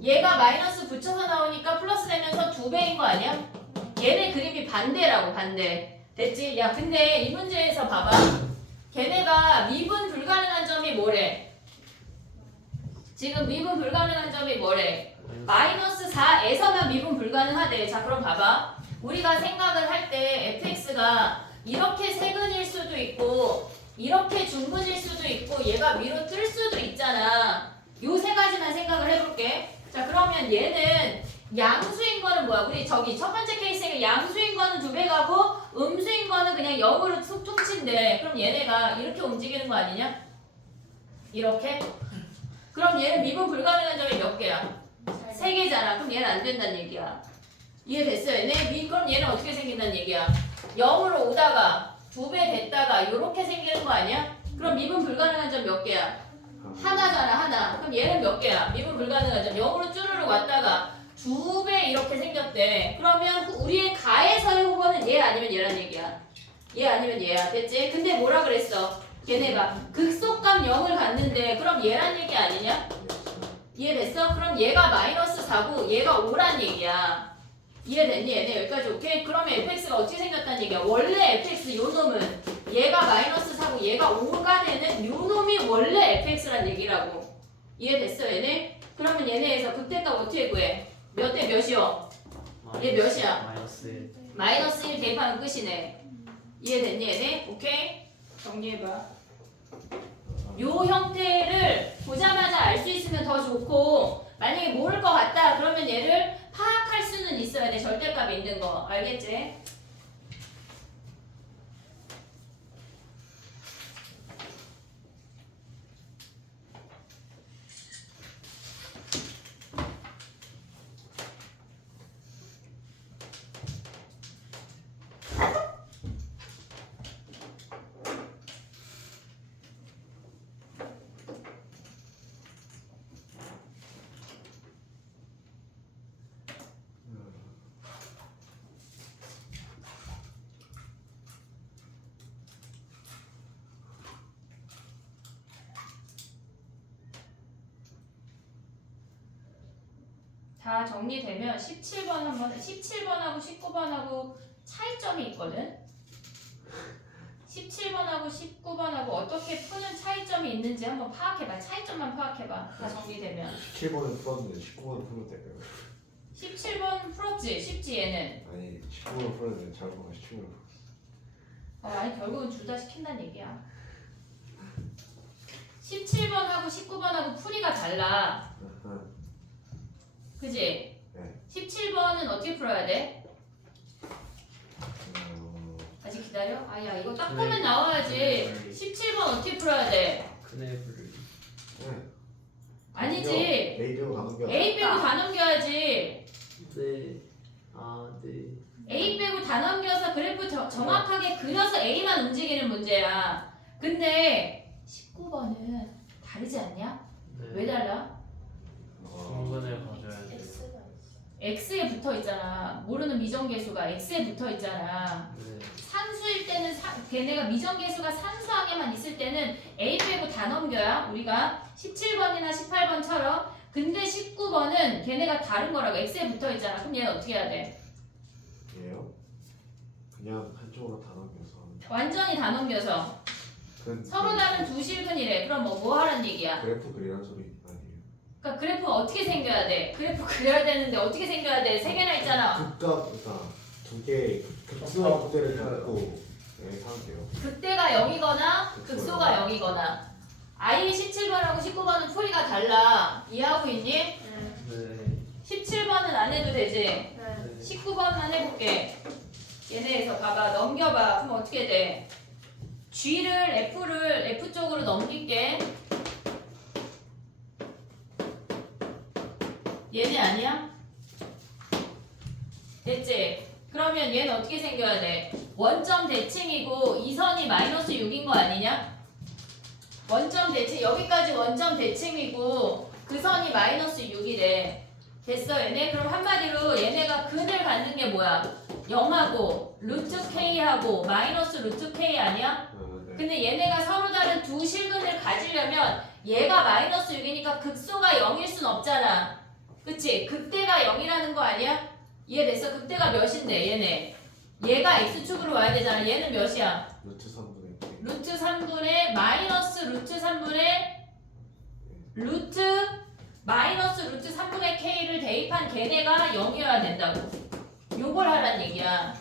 얘가 마이너스 붙여서 나오니까 플러스 되면서 2배인 거 아니야? 얘네 그림이 반대라고 반대. 됐지? 야 근데 이 문제에서 봐봐. 걔네가 미분 불가능한 점이 뭐래? 지금 미분 불가능한 점이 뭐래? 마이너스 4에서만 미분 불가능하대. 자 그럼 봐봐. 우리가 생각을 할 때 fx가 이렇게 세근일 수도 있고 이렇게 중근일 수도 있고 얘가 위로 뜰 수도 있잖아. 요 세 가지만 생각을 해볼게. 자 그러면 얘는 양수인 거는 뭐야? 우리 저기 첫 번째 케이스에 양수인 거는 2배 가고 음수인 거는 그냥 0으로 툭 퉁친대. 그럼 얘네가 이렇게 움직이는 거 아니냐? 이렇게? 그럼 얘는 미분 불가능한 점이 몇 개야? 3개잖아. 그럼 얘는 안 된다는 얘기야. 이해됐어요? 얘네? 그럼 얘는 어떻게 생긴다는 얘기야? 0으로 오다가 2배 됐다가 이렇게 생기는 거 아니야? 그럼 미분 불가능한 점 몇 개야? 하나잖아 하나. 그럼 얘는 몇 개야? 미분 불가능한 점 0으로 쭈르륵 왔다가 2배 이렇게 생겼대. 그러면 우리의 가에서의 후보는 얘 아니면 얘란 얘기야. 얘 아니면 얘야. 됐지? 근데 뭐라 그랬어? 걔네 봐. 극속감 0을 갖는데 그럼 얘란 얘기 아니냐? 이해됐어? 그럼 얘가 마이너스 4고 얘가 5란 얘기야. 이해됐니? 얘네 여기까지 오케이? 그러면 fx가 어떻게 생겼다는 얘기야? 원래 fx 요 놈은 얘가 마이너스 4고 얘가 5가 되는 요 놈이 원래 fx란 얘기라고. 이해됐어 얘네? 그러면 얘네에서 극대값 어떻게 구해? 몇 대 몇이요? 얘 몇이야? 마이너스 1. 마이너스 1 대입하면 끝이네. 이해됐니 얘네? 오케이? 정리해봐. 요 형태를 보자마자 알 수 있으면 더 좋고 만약에 모를 것 같다 그러면 얘를 파악할 수는 있어야 돼. 절대값 있는 거 알겠지? 다 정리되면 17번 한번 17번하고 19번하고 차이점이 있거든. 17번하고 19번하고 어떻게 푸는 차이점이 있는지 한번 파악해봐. 차이점만 파악해봐. 다 정리되면 17번을 풀었는데 19번을 풀면 될까요? 17번 풀었지? 쉽지 얘는. 아니 19번을 풀었는데 잘못 17번을 풀었어. 아니 결국은 둘 다 시킨다는 얘기야. 17번하고 19번하고 풀이가 달라. 그지? 네. 17번은 어떻게 풀어야 돼? 아직 기다려? 아야 이거 딱 보면 나와야지. 17번 어떻게 풀어야 돼? 근의 분류. 네. 아니지. A 빼고 다 넘겨. A 빼고 다 넘겨야지. 네. 아, 네. A 빼고 다 넘겨서 그래프 정확하게 그려서 A만 움직이는 문제야. 근데 19번은 다르지 않냐? 네. 왜 달라? 분근을 가져야 돼. X가 있어. X에 붙어 있잖아. 모르는 미정계수가 X에 붙어 있잖아. 네. 산수일 때는 걔네가 미정계수가 산수항에만 있을 때는 A 빼고 다 넘겨야 우리가 17번이나 18번처럼. 근데 19번은 걔네가 다른 거라고. X에 붙어 있잖아. 그럼 얘는 어떻게 해야 돼? 얘요? 그냥 한쪽으로 다 넘겨서 하는 거. 완전히 다 넘겨서 서로 다른 두 실근이래. 그럼 뭐 하란 얘기야? 그래프 그리란 소리 아니에요? 그러니까 그래프가 어떻게 생겨야 돼? 그래프 그려야 되는데 어떻게 생겨야 돼? 세 개나 있잖아. 극값 그러니까 두개 극수와 극대를 갖고 하면 돼요. 극대가 0이거나 극소가 0이거나. 아예 17번하고 19번은 풀이가 달라. 이해하고 있니? 네. 17번은 안 해도 되지? 네. 19번만 해볼게. 얘네에서 봐봐. 넘겨봐. 그럼 어떻게 돼? G를 F를 F 쪽으로 넘길게. 얘네 아니야? 됐지? 그러면 얘는 어떻게 생겨야 돼? 원점 대칭이고 이 선이 마이너스 6인 거 아니냐? 원점 대칭, 여기까지 원점 대칭이고 그 선이 마이너스 6이래. 됐어 얘네? 그럼 한마디로 얘네가 근을 갖는 게 뭐야? 0하고 루트 K하고 마이너스 루트 K 아니야? 네. 근데 얘네가 서로 다른 두 실근을 가지려면 얘가 마이너스 6이니까 극소가 0일 순 없잖아. 그치? 극대가 0이라는 거 아니야? 이해됐어? 극대가 몇인데 얘네? 얘가 x축으로 와야 되잖아. 얘는 몇이야? 루트 3분의 K. 루트 3분의 마이너스 루트 3분의 루트 마이너스 루트 3분의 k를 대입한 걔네가 0이어야 된다고. 요걸 하란 얘기야.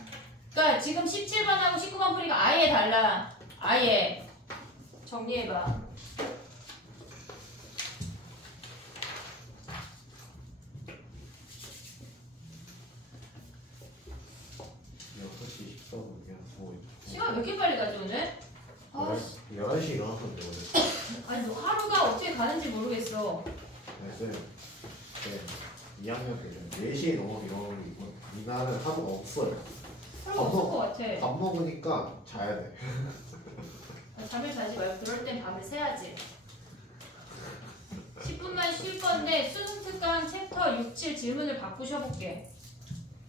그러니까 지금 17번하고 19번 풀이가 아예 달라. 아예. 정리해봐. 6시 14분 그냥 보고 있고. 시간 왜 이렇게 빨리 가지 오늘? 아, 11시 일어났으면 되거든. 아니 너 하루가 어떻게 가는지 모르겠어. 네, 쌤. 네. 2학년 때는 4시에 넘어서 일어나는 이건 이날은 하루가 없어요. 하루가 없을 것 같아. 밥 먹으니까 자야 돼. 잠을 자지 말고 그럴 땐 밤을 새야지. 10분만 쉴 건데 수능 특강 챕터 6, 7 질문을 바꾸셔볼게.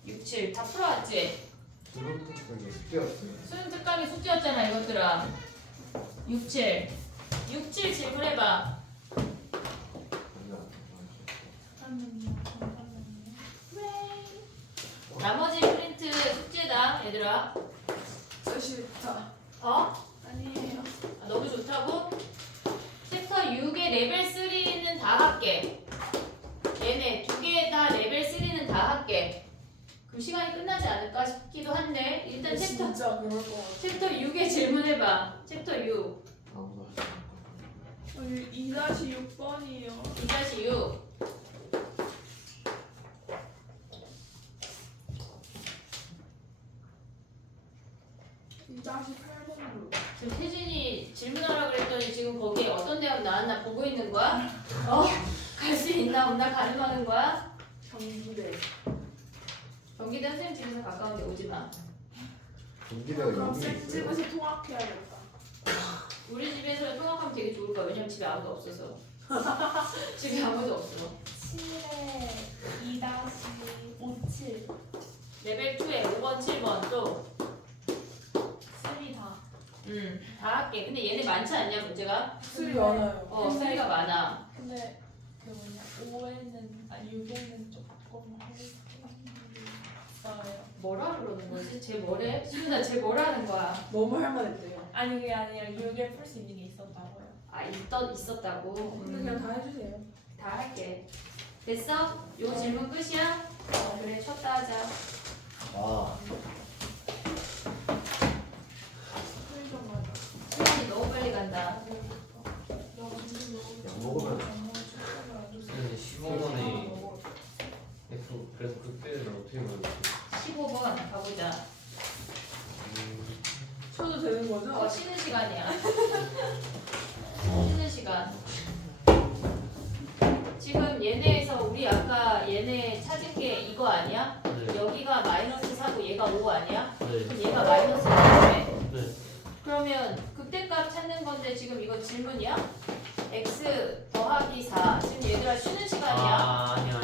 6, 7 다 풀어왔지? 그런 특강이 숙제였어요. 수능 특강이 숙제였잖아 이것들아. 67 67 질문해봐. 나머지 프린트 숙제다 얘들아. 저 싫다. 어? 아니에요. 아, 너무 좋다고? 챕터 6의 레벨 3는 다 할게. 얘네 두 개 다 레벨 3는 다 할게. 그 시간이 끝나지 않을까 싶기도 한데 일단 챕터 진짜 그럴 것 같아. 챕터 6에 질문해봐. 챕터 6 아무도 하지 않고. 2-6번이요. 2-6 2-8번으로. 지금 태진이 질문하라 그랬더니 지금 거기에 어떤 대학 나왔나 보고 있는 거야? 어? 갈 수 있나 없나 가늠하는 거야? 경기대. 경기대 선생님 집에서 가까운데 오지 마. 경기대가 그럼 여기 쌤 있어요. 집에서 통학해야겠다. 우리 집에서 통학하면 되게 좋을 거야. 왜냐면 집에 아무도 없어서. 집에 아무도 없어. 7에 2-57 레벨 2에 5번, 7번 또. 3이 다. 다 할게. 근데 얘네 많지 않냐 문제가? 술이 많아요. 수리가 많아. 근데 그 뭐냐 5에는 6에는 조금 어려워요. 뭐라 그러는 거지? 쟤 뭐래? 수윤아 쟤 뭐라는 거야? 너무 할만했대요. 아니 그게 아니라 6에 풀 수 있는 게 있었다고요. 아 있었다고? 근데 그냥 다 해주세요. 다 할게. 됐어? 요 질문 끝이야? 그래 쳤다 하자. 아 술이 좀 많아. 시간이 너무 빨리 간다. 약 먹으면 근데 15번에 그래서 그때는 어떻게 보였지? 15번 가보자. 쳐도 되는 거죠? 쉬는 시간이야. 쉬는 시간. 지금 얘네에서 우리 아까 얘네 찾은 게 이거 아니야? 네. 여기가 마이너스 4고 얘가 5 아니야? 네. 그럼 얘가 마이너스 4네? 네. 그러면 극대값 찾는 건데 지금 이거 질문이야? x 더하기 4. 지금 얘들아 쉬는 시간이야? 아 아니요.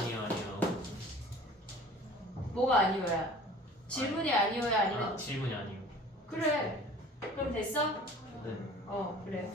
뭐가 아니오야? 질문이 아니오야 아니면 아 질문이 아니요. 그래. 그럼 됐어? 네. 그래.